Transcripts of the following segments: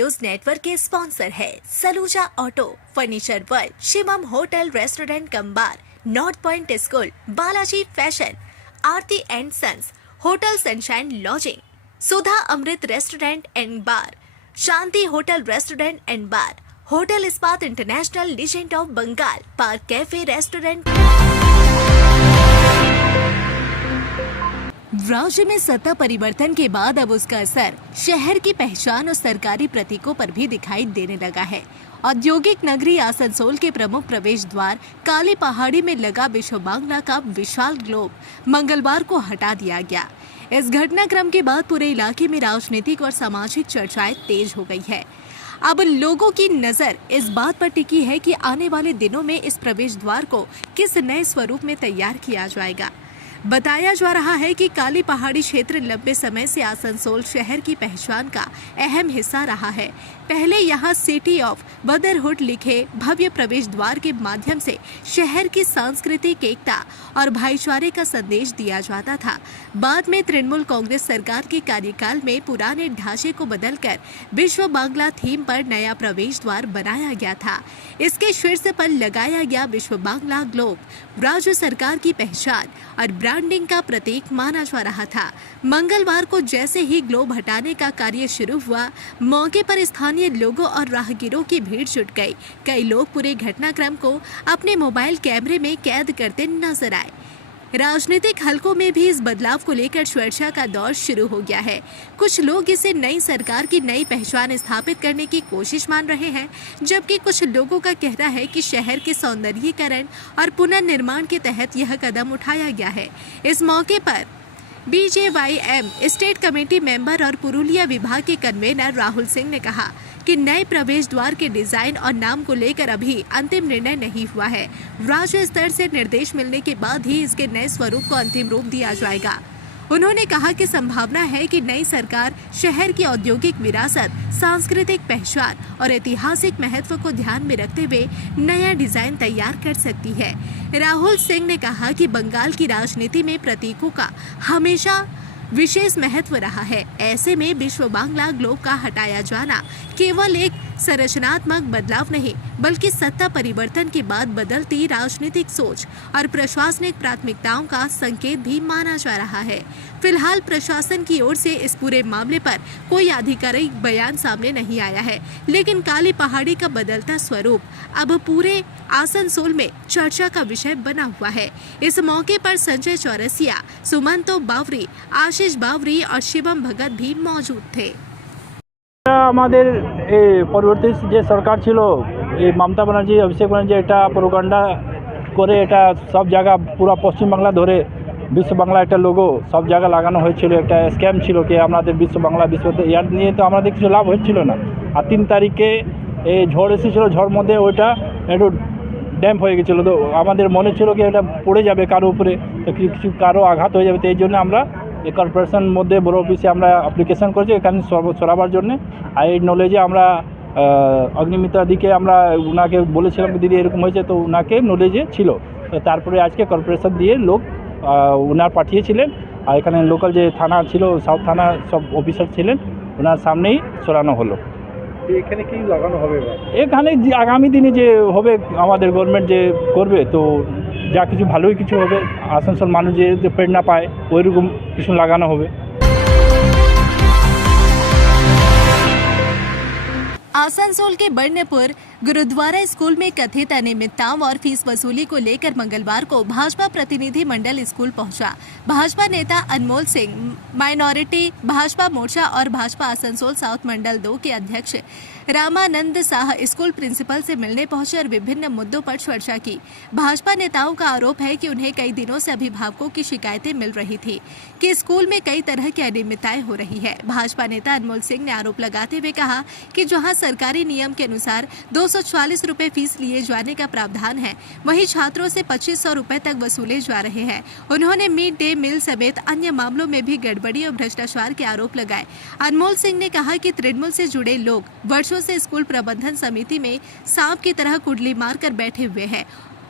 News network के sponsor है Saluja auto, furniture world, Shivam hotel restaurant cum bar, north point school, Balaji fashion, Aarti and sons, hotel sunshine lodging, Sudha Amrit restaurant and bar, Shanti hotel restaurant and bar, hotel Ispat international legend of Bengal, park cafe restaurant. राज्य में सत्ता परिवर्तन के बाद अब उसका असर शहर की पहचान और सरकारी प्रतीकों पर भी दिखाई देने लगा है। औद्योगिक नगरी आसनसोल के प्रमुख प्रवेश द्वार काली पहाड़ी में लगा विश्व बांग्ला का विशाल ग्लोब मंगलवार को हटा दिया गया। इस घटनाक्रम के बाद पूरे इलाके में राजनीतिक और सामाजिक चर्चाएं तेज हो गई है। अब लोगों की नजर इस बात पर टिकी है कि आने वाले दिनों में इस प्रवेश द्वार को किस नए स्वरूप में तैयार किया जाएगा। बताया जा रहा है कि काली पहाड़ी क्षेत्र लंबे समय से आसनसोल शहर की पहचान का अहम हिस्सा रहा है। पहले यहाँ सिटी ऑफ मदरहुड लिखे भव्य प्रवेश द्वार के माध्यम से शहर की सांस्कृतिक एकता और भाईचारे का संदेश दिया जाता था। बाद में तृणमूल कांग्रेस सरकार के कार्यकाल में पुराने ढांचे को बदलकर विश्व बांग्ला थीम पर नया प्रवेश द्वार बनाया गया था। इसके शीर्ष पर लगाया गया विश्व बांग्ला ग्लोब राज्य सरकार की पहचान और ब्रांडिंग का प्रतीक माना जा रहा था। मंगलवार को जैसे ही ग्लोब हटाने का कार्य शुरू हुआ, मौके पर स्थानीय लोगों और राहगीरों की भीड़ जुट गई। कई लोग पूरे घटनाक्रम को अपने मोबाइल कैमरे में कैद करते नजर आए। राजनीतिक हलकों में भी इस बदलाव को लेकर चर्चा का दौर शुरू हो गया है। कुछ लोग इसे नई सरकार की नई पहचान स्थापित करने की कोशिश मान रहे हैं, जबकि कुछ लोगों का कहना है कि शहर के सौंदर्यीकरण और पुनर्निर्माण के तहत यह कदम उठाया गया है। इस मौके पर BJYM स्टेट कमेटी मेंबर और पुरुलिया विभाग के कन्वेनर राहुल सिंह ने कहा कि नए प्रवेश द्वार के डिजाइन और नाम को लेकर अभी अंतिम निर्णय नहीं हुआ है। राज्य स्तर से निर्देश मिलने के बाद ही इसके नए स्वरूप को अंतिम रूप दिया जाएगा। उन्होंने कहा कि संभावना है कि नई सरकार शहर की औद्योगिक विरासत, सांस्कृतिक पहचान और ऐतिहासिक महत्व को ध्यान में रखते हुए नया डिजाइन तैयार कर सकती है। राहुल सिंह ने कहा कि बंगाल की राजनीति में प्रतीकों का हमेशा विशेष महत्व रहा है। ऐसे में विश्व बांग्ला ग्लोब का हटाया जाना केवल एक संरचनात्मक बदलाव नहीं, बल्कि सत्ता परिवर्तन के बाद बदलती राजनीतिक सोच और प्रशासनिक प्राथमिकताओं का संकेत भी माना जा रहा है। फिलहाल प्रशासन की ओर से इस पूरे मामले पर कोई आधिकारिक बयान सामने नहीं आया है, लेकिन काली पहाड़ी का बदलता स्वरूप अब पूरे आसनसोल में चर्चा का विषय बना हुआ है। इस मौके पर संजय चौरसिया, सुमंतो बावरी, आशीष बावरी और शिवम भगत भी मौजूद थे। আমাদের এই পরবর্তী যে সরকার ছিল, এই মমতা ব্যানার্জি, অভিষেক ব্যানার্জি এটা প্রোপাগান্ডা করে এটা সব জায়গা পুরো পশ্চিমবাংলা ধরে বিশ্ব বাংলা একটা লোগো সব জায়গা লাগানো হয়েছিল। একটা স্ক্যাম ছিল কি আমাদের বিশ্ব বাংলা ইয়ার নিয়ে তো আমাদের কিছু লাভ হচ্ছিল না। আর 3 তারিখে এই ঝড় এসেছিলো, ঝড় মধ্যে ওইটা একটু ড্যাম্প হয়ে গেছিলো। তো আমাদের মনে ছিল কি এটা পড়ে যাবে কারো উপরে, তো কিছু কারো আঘাত হয়ে যাবে। তো এই জন্য আমরা এই কর্পোরেশন মধ্যে বড় অফিসে আমরা অ্যাপ্লিকেশন করেছি এখানে সরাবার জন্য। আর এই নলেজে আমরা অগ্নিমিত্রা দিকে আমরা ওনাকে বলেছিলাম দিদি এরকম হয়েছে, তো ওনাকে নলেজে ছিল। তো তারপরে আজকে কর্পোরেশন দিয়ে লোক ওনার পাঠিয়েছিলেন। আর এখানে লোকাল যে থানা ছিল, সাউথ থানা সব অফিসার ছিলেন, ওনার সামনেই সরানো হলো। এখানে কি লাগানো হবে? এখানে যে আগামী দিনে যে হবে আমাদের গভর্নমেন্ট যে করবে, তো যা কিছু ভালোই কিছু হবে। আসানসোল মানুষ যে প্রেরণা পায় ওইরকম কিছু লাগানো হবে। आसनसोल के बर्नपुर गुरुद्वारा स्कूल में कथित अनियमितताओं और फीस वसूली को लेकर मंगलवार को भाजपा प्रतिनिधि मंडल स्कूल पहुंचा। भाजपा नेता अनमोल सिंह, माइनॉरिटी भाजपा मोर्चा और भाजपा आसनसोल साउथ मंडल 2 के अध्यक्ष रामानंद शाह स्कूल प्रिंसिपल से मिलने पहुंचे और विभिन्न मुद्दों पर चर्चा की। भाजपा नेताओं का आरोप है कि उन्हें कई दिनों से अभिभावकों की शिकायतें मिल रही थी कि स्कूल में कई तरह की अनियमितताएं हो रही है। भाजपा नेता अनमोल सिंह ने आरोप लगाते हुए कहा कि जहां सरकारी नियम के अनुसार 240 रुपए फीस लिए जाने का प्रावधान है, वहीं छात्रों से 2500 रुपए तक वसूले जा रहे हैं। उन्होंने मिड डे मील समेत अन्य मामलों में भी गड़बड़ी और भ्रष्टाचार के आरोप लगाए। अनमोल सिंह ने कहा कि तृणमूल से जुड़े लोग वर्षों से स्कूल प्रबंधन समिति में सांप की तरह कुंडली मारकर बैठे हुए हैं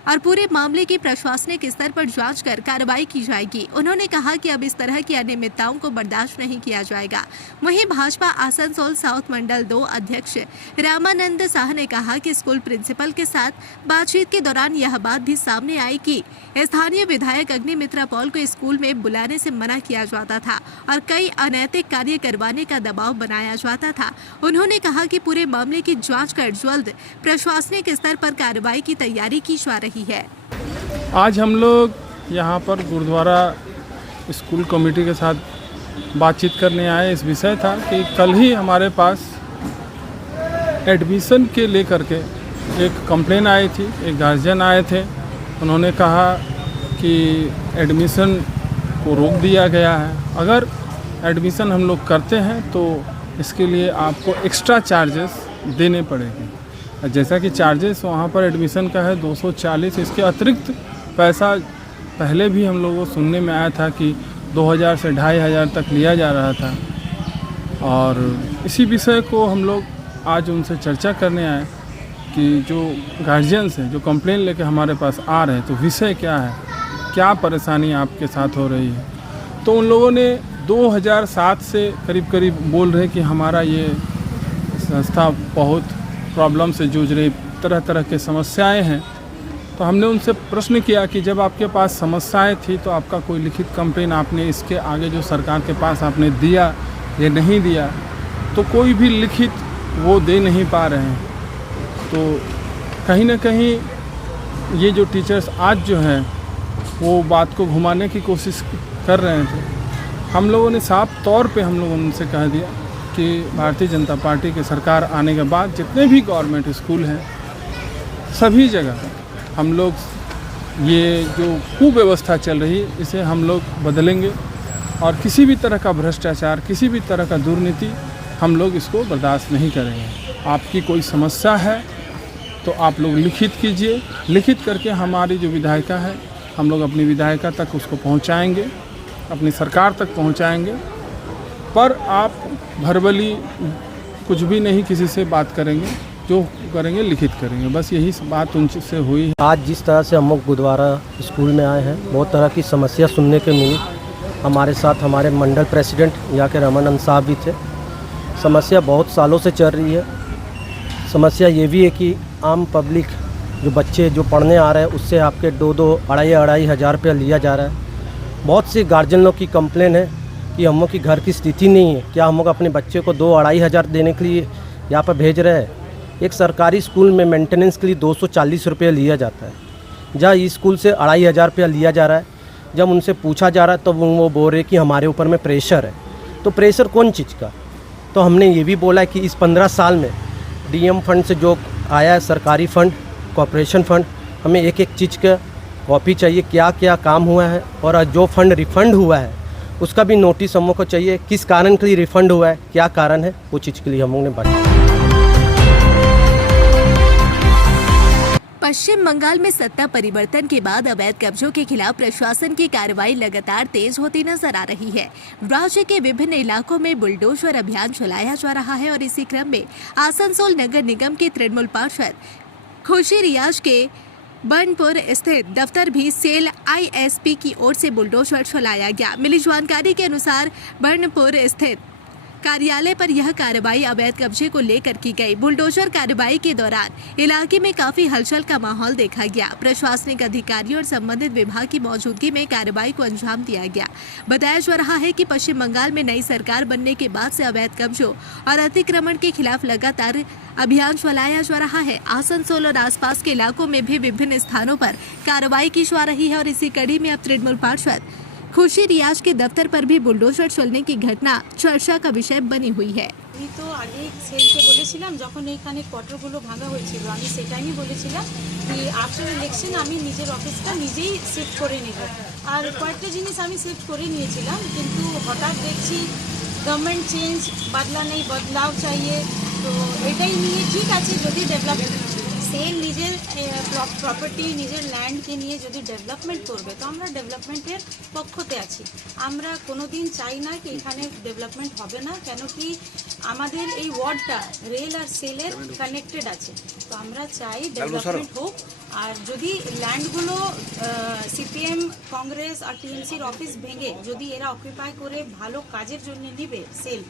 और पूरे मामले की प्रशासनिक स्तर पर जांच कर कार्रवाई की जाएगी। उन्होंने कहा कि अब इस तरह की अनियमितताओं को बर्दाश्त नहीं किया जाएगा। वहीं भाजपा आसनसोल साउथ मंडल 2 अध्यक्ष रामानंद शाह ने कहा कि स्कूल प्रिंसिपल के साथ बातचीत के दौरान यह बात भी सामने आई कि स्थानीय विधायक अग्निमित्रा पॉल को स्कूल में बुलाने से मना किया जाता था और कई अनैतिक कार्य करवाने का दबाव बनाया जाता था। उन्होंने कहा कि पूरे मामले की जांच कर जल्द प्रशासनिक स्तर पर कार्रवाई की तैयारी की जा रही है। आज हम लोग यहाँ पर गुरुद्वारा स्कूल कमेटी के साथ बातचीत करने आए। इस विषय था कि कल ही हमारे पास एडमिशन के लेकर के एक कंप्लेन आई थी। एक गार्जियन आए थे, उन्होंने कहा कि एडमिशन को रोक दिया गया है। अगर एडमिशन हम लोग करते हैं तो इसके लिए आपको एक्स्ट्रा चार्जेस देने पड़ेंगे। जैसा कि चार्जेस वहाँ पर एडमिशन का है 240, इसके अतिरिक्त पैसा पहले भी हम लोगों को सुनने में आया था कि 2000 से 2500 तक लिया जा रहा था। और इसी विषय को हम लोग आज उनसे चर्चा करने आए कि जो गार्जियंस हैं, जो कंप्लेन लेके हमारे पास आ रहे हैं, तो विषय क्या है, क्या परेशानी आपके साथ हो रही है। तो उन लोगों ने 2007 से करीब बोल रहे कि हमारा ये संस्था बहुत प्रॉब्लम से जूझ रही, तरह तरह के समस्याएं हैं। तो हमने उनसे प्रश्न किया कि जब आपके पास समस्याएं थी तो आपका कोई लिखित कंप्लेन आपने इसके आगे जो सरकार के पास आपने दिया या नहीं दिया, तो कोई भी लिखित वो दे नहीं पा रहे हैं। तो कहीं ना कहीं ये जो टीचर्स आज जो हैं वो बात को घुमाने की कोशिश कर रहे थे। हम लोगों ने साफ तौर पे हम लोगों ने उनसे कह दिया कि भारतीय जनता पार्टी की सरकार आने के बाद जितने भी गवर्नमेंट स्कूल हैं सभी जगह हम लोग ये जो कुव्यवस्था चल रही इसे हम लोग बदलेंगे और किसी भी तरह का भ्रष्टाचार, किसी भी तरह का दुर्नीति हम लोग इसको बर्दाश्त नहीं करेंगे। आपकी कोई समस्या है तो आप लोग लिखित कीजिए, लिखित करके हमारी जो विधायिका है हम लोग अपनी विधायिका तक उसको पहुंचाएंगे, अपनी सरकार तक पहुंचाएंगे। पर आप भरबली कुछ भी नहीं किसी से बात करेंगे, जो करेंगे लिखित करेंगे। बस यही बात उनसे हुई है। आज जिस तरह से हम लोग गुरुद्वारा स्कूल में आए हैं, बहुत तरह की समस्या सुनने के मिली। हमारे साथ हमारे मंडल प्रेसिडेंट यहाँ के रामानंद साहब भी थे। समस्या बहुत सालों से चल रही है। समस्या ये भी है कि आम पब्लिक जो बच्चे जो पढ़ने आ रहे हैं उससे आपके 2-2 हज़ार रुपया लिया जा रहा है। बहुत से गार्जियन लोग की कंप्लेन है कि हम लोग की घर की स्थिति नहीं है, क्या हम लोग अपने बच्चे को 2-2.5 हज़ार देने के लिए यहाँ पर भेज रहे हैं। एक सरकारी स्कूल में मेंटेनेंस के लिए 240 रुपये लिया जाता है, जहाँ इस स्कूल से 2.5 रुपया लिया जा रहा है। जब उनसे पूछा जा रहा है तो वो बोल रहे कि हमारे ऊपर में प्रेशर है। तो प्रेशर कौन चीज़ का? तो हमने ये भी बोला कि इस 15 साल में डीएम फंड से जो आया है, सरकारी फ़ंड, कॉर्पोरेशन फ़ंड, हमें एक एक चीज़ का कॉपी चाहिए, क्या क्या काम हुआ है और जो फ़ंड रिफ़ंड हुआ है उसका भी नोटिस हम लोग को चाहिए, किस कारण के लिए रिफ़ंड हुआ है, क्या कारण है, वो चीज़ के लिए हम लोग ने बताया। पश्चिम बंगाल में सत्ता परिवर्तन के बाद अवैध कब्जों के खिलाफ प्रशासन की कार्रवाई लगातार तेज होती नजर आ रही है। राज्य के विभिन्न इलाकों में बुलडोजर अभियान चलाया जा रहा है और इसी क्रम में आसनसोल नगर निगम के तृणमूल पार्षद खुशी रियाज के बर्नपुर स्थित दफ्तर भी सेल आईएसपी की ओर से बुलडोजर चलाया गया। मिली जानकारी के अनुसार बर्नपुर स्थित कार्यालय पर यह कार्रवाई अवैध कब्जे को लेकर की गई। बुलडोजर कार्रवाई के दौरान इलाके में काफी हलचल का माहौल देखा गया। प्रशासनिक अधिकारियों और संबंधित विभाग की मौजूदगी में कार्रवाई को अंजाम दिया गया। बताया जा रहा है कि पश्चिम बंगाल में नई सरकार बनने के बाद से अवैध कब्जों और अतिक्रमण के खिलाफ लगातार अभियान चलाया जा रहा है। आसनसोल और आसपास के इलाकों में भी विभिन्न स्थानों पर कार्रवाई की जा रही है और इसी कड़ी में अब तृणमूल पार्षद खुशी रियाज के दफ्तर पर भी बुलडोजर चलने की घटना चर्चा का विषय बनी हुई है। আমি তো আগে সেলকে বলেছিলাম যখন এইখানে কোয়ার্টারগুলো ভাঙা হয়েছিল, আমি সেটাই বলেছিলাম যে আফটার ইলেকশন আমি নিজের অফিসটা নিজেই শিফট করে নেব। আর কয়েকটা জিনিস আমি শিফট করে নিয়েছিলাম, কিন্তু হঠাৎ দেখছি গভর্নমেন্ট চেঞ্জ, বদলা নেই, বদলাও চাইয়ে। তো এটাই নিয়ে ঠিক আছে, যদি ডেভেলপ সেল নিজের প্রপার্টি নিজের ল্যান্ডকে নিয়ে যদি ডেভেলপমেন্ট করবে তো আমরা ডেভেলপমেন্টের পক্ষতে আছি। আমরা কোনোদিন চাই না কি এখানে ডেভেলপমেন্ট হবে না, কেন কি আমাদের এই ওয়ার্ডটা রেল আর সেলের কানেক্টেড আছে। তো আমরা চাই ডেভেলপমেন্ট হোক। আর যদি ল্যান্ডগুলো সিপিএম, কংগ্রেস আর টিএমসির অফিস ভেঙে যদি এরা অকুপাই করে ভালো কাজের জন্য নিবে সেল,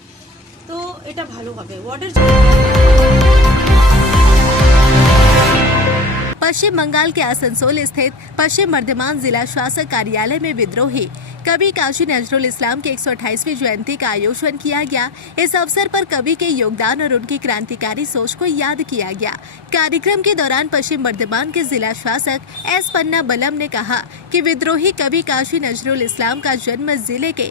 তো এটা ভালো হবে ওয়ার্ডের জন্য। पश्चिम बंगाल के आसनसोल स्थित पश्चिम वर्धमान जिला शासक कार्यालय में विद्रोही कवि काजी नजरुल इस्लाम के 128वीं जयंती का आयोजन किया गया। इस अवसर पर कवि के योगदान और उनकी क्रांतिकारी सोच को याद किया गया। कार्यक्रम के दौरान पश्चिम वर्धमान के जिला शासक एस पन्ना बलम ने कहा कि विद्रोही कवि काजी नजरुल इस्लाम का जन्म जिले के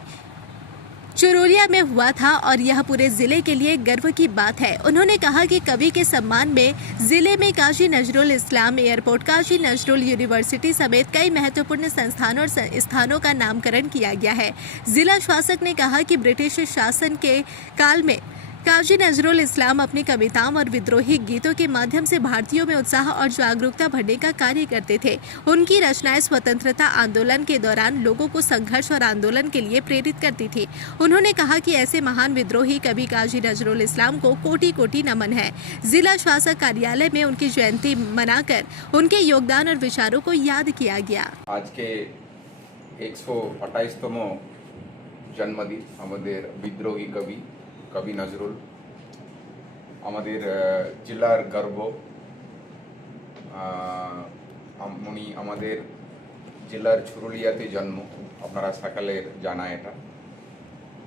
चुरुलिया में हुआ था और यह पूरे जिले के लिए गर्व की बात है। उन्होंने कहा कि कवि के सम्मान में जिले में काजी नजरुल इस्लाम एयरपोर्ट, काजी नजरुल यूनिवर्सिटी समेत कई महत्वपूर्ण संस्थानों और स्थानों का नामकरण किया गया है। जिला शासक ने कहा कि ब्रिटिश शासन के काल में काजी नजरुल इस्लाम अपनी कविताओं और विद्रोही गीतों के माध्यम से भारतीयों में उत्साह और जागरूकता भरने का कार्य करते थे। उनकी रचनाएं स्वतंत्रता आंदोलन के दौरान लोगों को संघर्ष और आंदोलन के लिए प्रेरित करती थी। उन्होंने कहा कि ऐसे महान विद्रोही कवि काजी नजरुल इस्लाम को कोटि कोटि नमन है। जिला शासक कार्यालय में उनकी जयंती मनाकर उनके योगदान और विचारों को याद किया गया। आज के 128तम जन्मदिन हमारे विद्रोही कवि नजरुल আমাদের জেলার গর্ব। উনি আমাদের জেলার চুরুলিয়াতে জন্ম, আপনারা সকালের জানা এটা।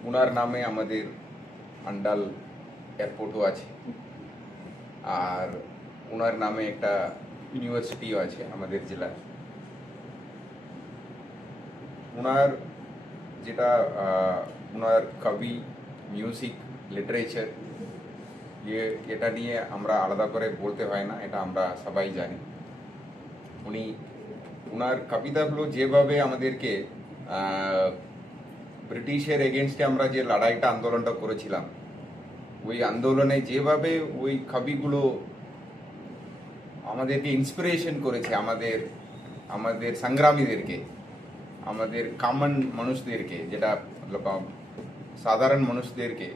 উনার নামে আমাদের আন্ডাল এয়ারপোর্টও আছে, আর উনার নামে একটা ইউনিভার্সিটিও আছে আমাদের জেলার। উনার যেটা উনার কবি, মিউজিক, লিটারেচার, এটা নিয়ে আমরা আলাদা করে বলতে হয় না, এটা আমরা সবাই জানি। উনার কবিতাগুলো যেভাবে আমাদেরকে ব্রিটিশের এগেনস্টে আমরা যে লড়াইটা আন্দোলনটা করেছিলাম, ওই আন্দোলনে যেভাবে ওই কবিগুলো আমাদেরকে ইন্সপিরেশন করেছে, আমাদের সংগ্রামীদেরকে, আমাদের কমন মানুষদেরকে, যেটা সাধারণ মানুষদেরকে,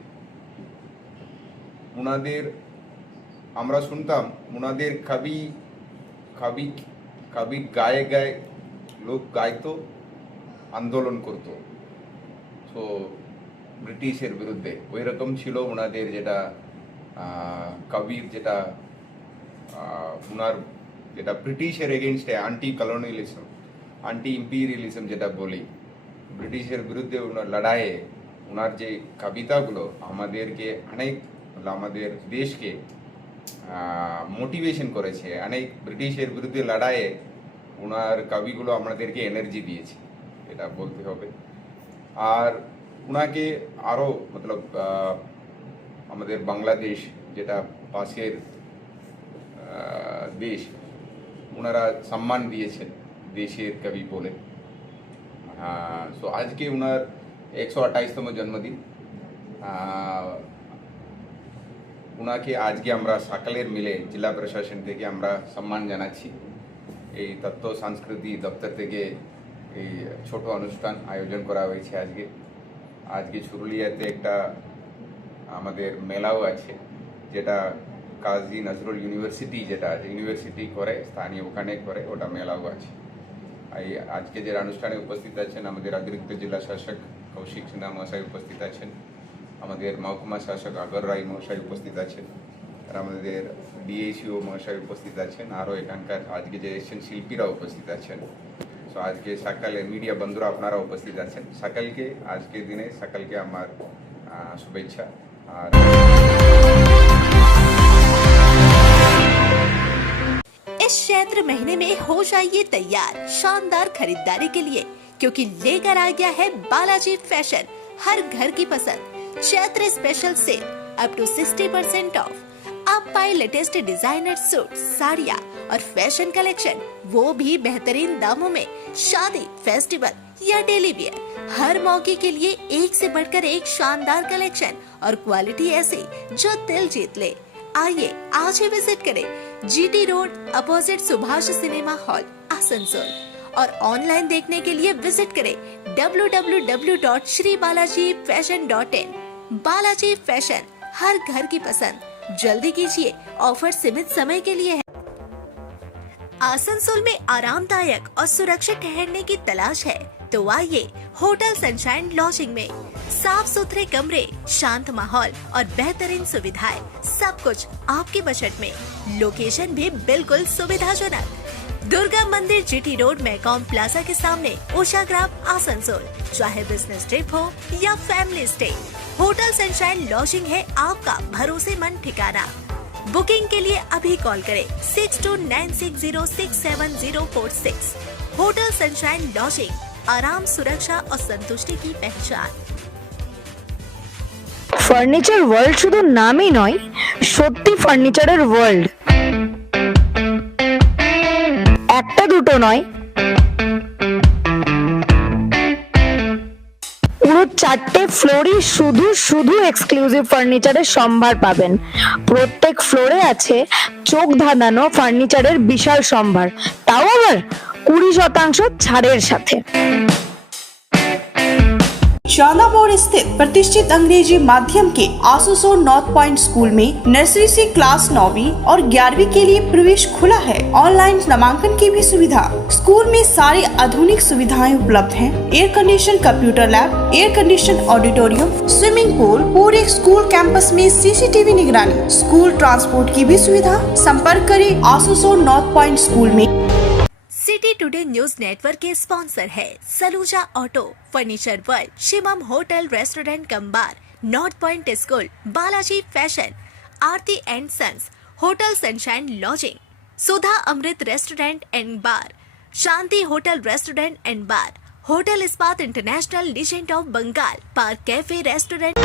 উনাদের আমরা শুনতাম উনাদের কবি গায়ে গায়ে লোক গাইতো, আন্দোলন করতো তো ব্রিটিশের বিরুদ্ধে। ওই রকম ছিল ওনাদের যেটা কবির যেটা উনার যেটা ব্রিটিশের এগেনস্টে অ্যান্টি কলোনিয়ালিজম, অ্যান্টি ইম্পিরিয়ালিজম যেটা বলি, ব্রিটিশের বিরুদ্ধে ওনার লড়াইয়ে ওনার যে কবিতাগুলো আমাদেরকে অনেক আমাদের দেশকে মোটিভেশন করেছে। অনেক ব্রিটিশের বিরুদ্ধে লড়াইয়ে ওনার কবিগুলো আমাদেরকে এনার্জি দিয়েছে, এটা বলতে হবে। আর ওনাকে আরও মতলব আমাদের বাংলাদেশ যেটা পাশের দেশ, ওনারা সম্মান দিয়েছেন দেশের কবি বলে। সো আজকে ওনার 128তম জন্মদিন। ওনাকে আজকে আমরা সকালের মিলে জেলা প্রশাসন থেকে আমরা সম্মান জানাচ্ছি। এই তথ্য সংস্কৃতি দপ্তর থেকে এই ছোট অনুষ্ঠান আয়োজন করা হয়েছে। আজকে চুরুলিয়াতে একটা আমাদের মেলাও আছে, যেটা কাজী নজরুল ইউনিভার্সিটি যেটা আছে, ইউনিভার্সিটি করে স্থানীয় ওখানে করে, ওটা মেলাও আছে। আজকে যে অনুষ্ঠানে উপস্থিত আছেন আমাদের অতিরিক্ত জেলা শাসক কৌশিক সিনহা মহাশয় উপস্থিত আছেন, আমাদের মহকুমা শাসক আগর রায় মহাশয় উপস্থিত আছেন, আর আমাদের ডিএসিও মহাশয় উপস্থিত আছেন, আরও এখানকার আজকে যে এশিয়ান শিল্পীরা উপস্থিত আছেন। সো আজকে সকালে মিডিয়া বন্ধুরা আপনারা উপস্থিত আছেন। সকালকে আজকে দিনে সকালকে আমার শুভেচ্ছা। আর इस चैत्र महीने में हो जाइए तैयार शानदार खरीदारी के लिए, क्योंकि लेकर आ गया है बालाजी फैशन हर घर की पसंद Chaitra special sale up to 60% off. आप पाए लेटेस्ट डिजाइनर सूट, साड़ियाँ और फैशन कलेक्शन, वो भी बेहतरीन दामों में। शादी, फेस्टिवल या डेली वियर, हर मौके के लिए एक से बढ़कर एक शानदार कलेक्शन और क्वालिटी ऐसी जो दिल जीत ले। आइए आज ही विजिट करें GT road opposite Subhash cinema hall Asansol. और ऑनलाइन देखने के लिए विजिट करें www.shribalajifashion.in। बालाजी फैशन, हर घर की पसंद। जल्दी कीजिए, ऑफर सीमित समय के लिए है। आसनसोल में आरामदायक और सुरक्षित ठहरने की तलाश है तो आइए होटल सनशाइन लॉजिंग में। साफ सुथरे कमरे, शांत माहौल और बेहतरीन सुविधाएं, सब कुछ आपके बजट में। लोकेशन भी बिल्कुल सुविधाजनक। दुर्गा मंदिर GT रोड मैकॉम प्लाजा के सामने, उषाग्राम आसनसोल। चाहे बिजनेस ट्रिप हो या family stay, hotel sunshine lodging है आपका भरोसेमंद ठिकाना। बुकिंग के लिए अभी कॉल करें 6296067046। होटल सनशाइन लॉजिंग, आराम, सुरक्षा और संतुष्टि की पहचान। ফার্নিচার ওয়ার্ল্ড শুধু নামই নয়, সত্যি ফার্নিচারের ওয়ার্ল্ড। একটা দুটো নয়, পুরো 4টে ফ্লোরই শুধু শুধু এক্সক্লুসিভ ফার্নিচারের সম্ভার পাবেন। প্রত্যেক ফ্লোরে আছে চোখ ধাঁধানো ফার্নিচারের বিশাল সম্ভার, তাও আবার 20% ছাড়ের সাথে। शाला मोड़ स्थित प्रतिष्ठित अंग्रेजी माध्यम के आसनसोल नॉर्थ पॉइंट स्कूल में नर्सरी से क्लास 9वीं और 11वीं के लिए प्रवेश खुला है। ऑनलाइन नामांकन की भी सुविधा। स्कूल में सारी आधुनिक सुविधाएं उपलब्ध हैं। Air condition computer lab, air condition auditorium, swimming pool, पूरे स्कूल कैंपस में CCTV निगरानी, स्कूल ट्रांसपोर्ट की भी सुविधा। संपर्क करें आसनसोल नॉर्थ पॉइंट स्कूल में। सिटी टुडे न्यूज नेटवर्क के स्पॉन्सर है Saluja auto, furniture world, Shivam hotel restaurant cum bar, north point school, Balaji fashion, Aarti and sons, hotel sunshine lodging, Sudha Amrit restaurant and bar, Shanti hotel restaurant and bar, hotel Ispat international legend of Bengal, park cafe restaurant.